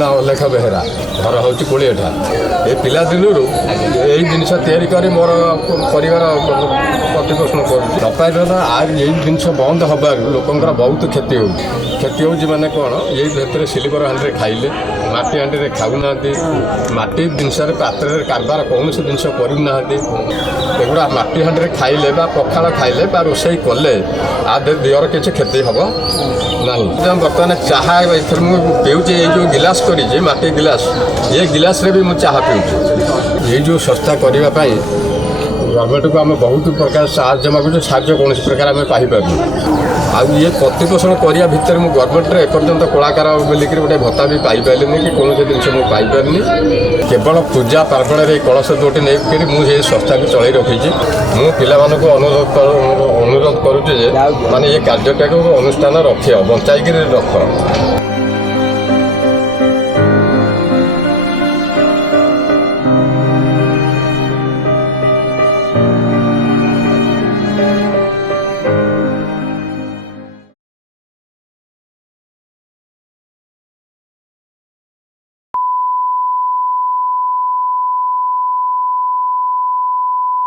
ମୋ ନାଁ ଅଲେଖ ବେହେରା, ଘର ହେଉଛି କୋଳିଏଠା। ଏ ପିଲାଦିନରୁ ଏଇ ଜିନିଷ ତିଆରି କରି ମୋର ପରିବାର ପ୍ରତିପୋଷଣ କରୁଛି। ନପାଇବାର ଏଇ ଜିନିଷ ବନ୍ଦ ହେବାରୁ ଲୋକଙ୍କର ବହୁତ କ୍ଷତି ହେଉଛି। କ୍ଷତି ହେଉଛି ମାନେ କ'ଣ, ଏଇ ଭିତରେ ସିଲିଭର ହାଣ୍ଡିରେ ଖାଇଲେ, ମାଟି ହାଣ୍ଡିରେ ଖାଉନାହାନ୍ତି, ମାଟି ଜିନିଷରେ ପାତ୍ରରେ କାରବାର କୌଣସି ଜିନିଷ କରୁନାହାନ୍ତି। ଏଗୁଡ଼ା ମାଟି ହାଣ୍ଡିରେ ଖାଇଲେ ବା ପଖାଳ ଖାଇଲେ ବା ରୋଷେଇ କଲେ ଦେହର କିଛି କ୍ଷତି ହେବ ନାହିଁ। ବର୍ତ୍ତମାନ ଚାହା ଏଥିରେ ମୁଁ ପିଉଛି, ଏଇ ଯେଉଁ ଗିଲାସ କରିଛି ମାଟି ଗିଲାସ, ଏ ଗିଲାସରେ ବି ମୁଁ ଚାହା ପିଉଛି। ଏଇ ଯେଉଁ ସଂସ୍ଥା କରିବା ପାଇଁ ଗଭର୍ଣ୍ଣମେଣ୍ଟକୁ ଆମେ ବହୁତ ପ୍ରକାର ସାହାଯ୍ୟ ମାଗୁଛୁ, ସାହାଯ୍ୟ କୌଣସି ପ୍ରକାର ଆମେ ପାଇପାରୁନୁ। ଆଉ ଇଏ ପ୍ରତିପୋଷଣ କରିବା ଭିତରେ ମୁଁ ଗଭର୍ଣ୍ଣମେଣ୍ଟରେ ଏପର୍ଯ୍ୟନ୍ତ କଳାକାର ବୋଲିକିରି ଗୋଟେ ଭତ୍ତା ବି ପାଇପାରିଲିନି କି କୌଣସି ଜିନିଷ ମୁଁ ପାଇପାରିନି। କେବଳ ପୂଜା ପାର୍ବଣରେ ଏଇ କଳସ ଦୁଇଟି ନେଇକରି ମୁଁ ସେଇ ସଂସ୍ଥାକୁ ଚଳାଇ ରଖିଛି। ମୁଁ ପିଲାମାନଙ୍କୁ ଅନୁରୋଧ କରୁଛି ଯେ ମାନେ ଏ କାର୍ଯ୍ୟଟାକୁ ଅନୁଷ୍ଠାନ ରଖିବ, ବଞ୍ଚାଇକିରି ରଖ।